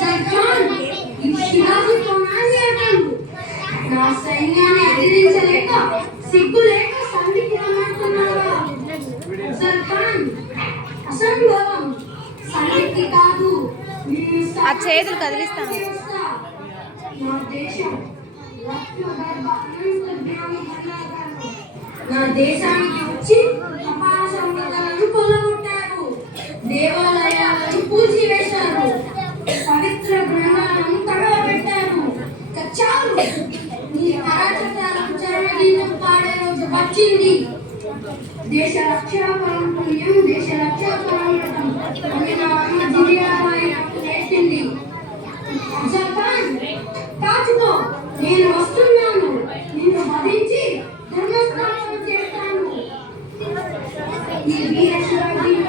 సర్కార్ ఈ శివాజీ కొనాలి అంటారు. నా సైన్యాన్ని ఎదిరించలేక సిగ్గు లేక సంధికి రమ్మంటున్నావా? సర్కార్ అసంభవం. సంధికి కాదు, ఆ చేతులు కదిలిస్తాను. నా దేశం నా దేశానికి వచ్చి అపార సంపదలను కొల్లగొట్టారు, దేవాలయాలను కూల్చివేశారు, పవిత్ర గ్రంథాలను తగలబెట్టారు. చాలు, నీ అరాచకాలకు చరమగీతం పాడే రోజు వచ్చింది. దేశ రక్షాపరం పుణ్యం దేశ రక్షాపరం అని నా అమ్మ జిరియాబాయి నాకు నేర్పింది. జపాన్ కాచుకో, నేను వస్తున్నాను. నిన్ను వధించి ధర్మస్థాపన చేస్తాను. ఈ వీర శివాజీని